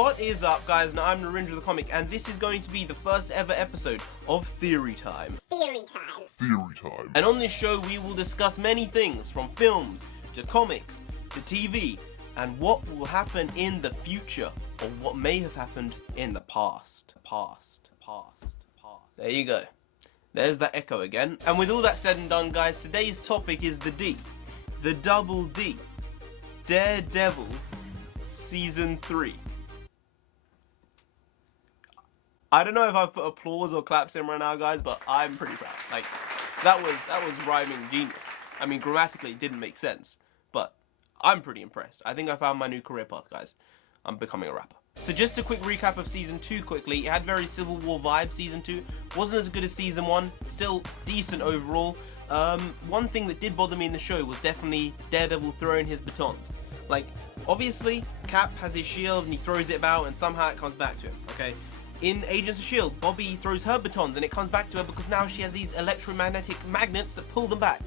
What is up, guys? Now I'm Narendra the Comic, and this is going to be the first ever episode of Theory Time. Theory Time. Theory Time. And on this show, we will discuss many things, from films to comics to TV, and what will happen in the future, or what may have happened in the past. There you go. There's that echo again. And with all that said and done, guys, today's topic is the D. The double D. Daredevil Season 3. I don't know if I've put applause or claps in right now, guys, but I'm pretty proud. Like, that was rhyming genius. I mean, grammatically it didn't make sense, but I'm pretty impressed. I think I found my new career path, guys. I'm becoming a rapper. So just a quick recap of Season 2 quickly. It had very Civil War vibes, Season 2. Wasn't as good as Season 1. Still decent overall. One thing that did bother me in the show was definitely Daredevil throwing his batons. Like, obviously, Cap has his shield and he throws it about and somehow it comes back to him, okay? In Agents of S.H.I.E.L.D., Bobby throws her batons and it comes back to her because now she has these electromagnetic magnets that pull them back.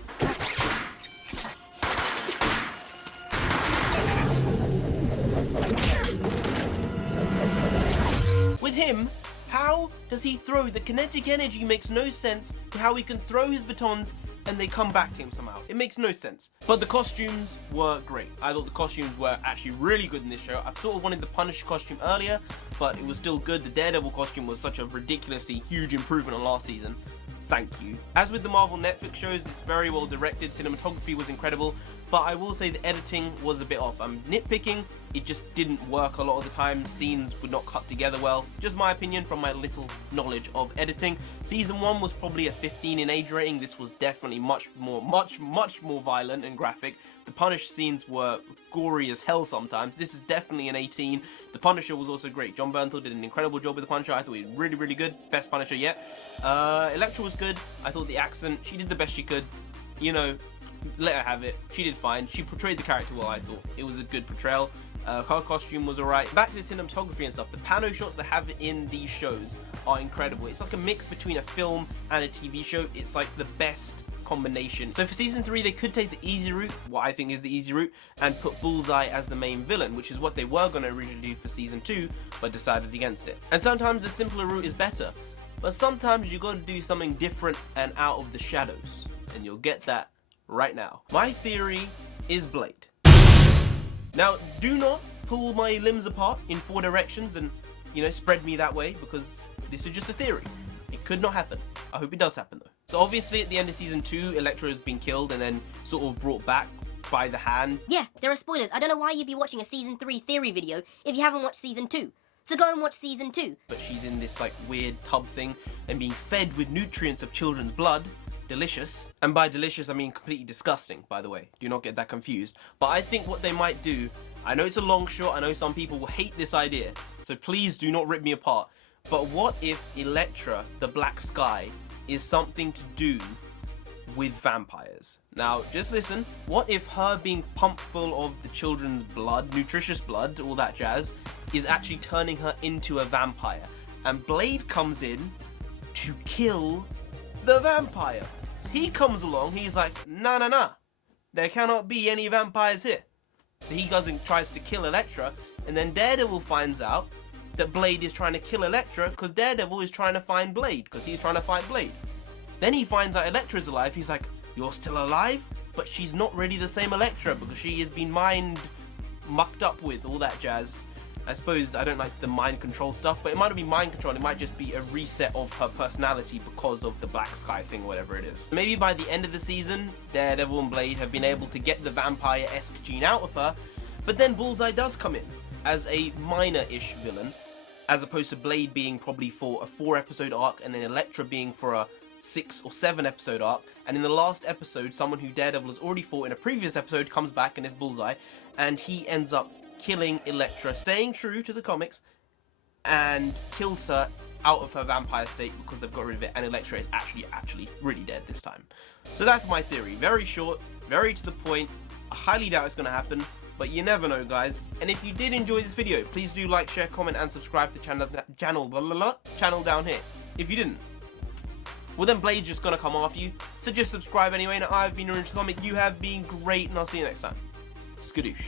With him, how does he throw? The kinetic energy makes no sense to how he can throw his batons and they come back to him somehow. It makes no sense. But the costumes were great. I thought the costumes were actually really good in this show. I sort of wanted the Punisher costume earlier, but it was still good. The Daredevil costume was such a ridiculously huge improvement on last season. Thank you. As with the Marvel Netflix shows, it's very well directed. Cinematography was incredible, but I will say the editing was a bit off. I'm nitpicking. It just didn't work a lot of the time. Scenes would not cut together well. Just my opinion from my little knowledge of editing. Season 1 was probably a 15 in age rating. This was definitely much more violent and graphic. The Punisher scenes were gory as hell sometimes. This is definitely an 18. The Punisher was also great. Jon Bernthal did an incredible job with the Punisher. I thought he was really, really good. Best Punisher yet. Elektra was good. I thought the accent, she did the best she could. You know, let her have it. She did fine. She portrayed the character well, I thought. It was a good portrayal. Her costume was alright. Back to the cinematography and stuff. The pano shots they have in these shows are incredible. It's like a mix between a film and a TV show. It's like the best combination. So for Season 3, they could take the easy route, what I think is the easy route, and put Bullseye as the main villain, which is what they were going to originally do for Season 2, but decided against it. And sometimes the simpler route is better. But sometimes you got to do something different and out of the shadows. And you'll get that right now. My theory is Blade. Now, do not pull my limbs apart in 4 directions and, you know, spread me that way, because this is just a theory. It could not happen. I hope it does happen, though. So obviously, at the end of Season 2, Elektra has been killed and then sort of brought back by the Hand. Yeah, there are spoilers. I don't know why you'd be watching a Season 3 theory video if you haven't watched Season 2. So go and watch Season 2. But she's in this, like, weird tub thing and being fed with nutrients of children's blood. Delicious. And by delicious, I mean completely disgusting, by the way. Do not get that confused. But I think what they might do, I know it's a long shot, I know some people will hate this idea, so please do not rip me apart. But what if Elektra, the Black Sky, is something to do with vampires? Now, just listen. What if her being pumped full of the children's blood, nutritious blood, all that jazz, is actually turning her into a vampire? And Blade comes in to kill the vampire. So he comes along, he's like, nah, there cannot be any vampires here. So he goes and tries to kill Elektra, and then Daredevil finds out that Blade is trying to kill Elektra because Daredevil is trying to find Blade, because he's trying to fight Blade. Then he finds out Elektra's alive, he's like, you're still alive? But she's not really the same Elektra because she has been mucked up with, all that jazz. I suppose I don't like the mind control stuff, but it might not be mind control, it might just be a reset of her personality because of the Black Sky thing, whatever it is. Maybe by the end of the season, Daredevil and Blade have been able to get the vampire-esque gene out of her, but then Bullseye does come in as a minor-ish villain, as opposed to Blade being probably for a 4-episode arc, and then Elektra being for a 6 or 7 episode arc, and in the last episode, someone who Daredevil has already fought in a previous episode comes back and is Bullseye, and he ends up killing Elektra, staying true to the comics, and kills her out of her vampire state because they've got rid of it, and Elektra is actually really dead this time. So that's my theory. Very short, very to the point. I highly doubt it's going to happen, but you never know, guys. And if you did enjoy this video, please do like, share, comment, and subscribe to the channel down here. If you didn't, well then Blade's just going to come after you, so just subscribe anyway. Now, I've been Narendra the Comic, you have been great, and I'll see you next time. Skadoosh.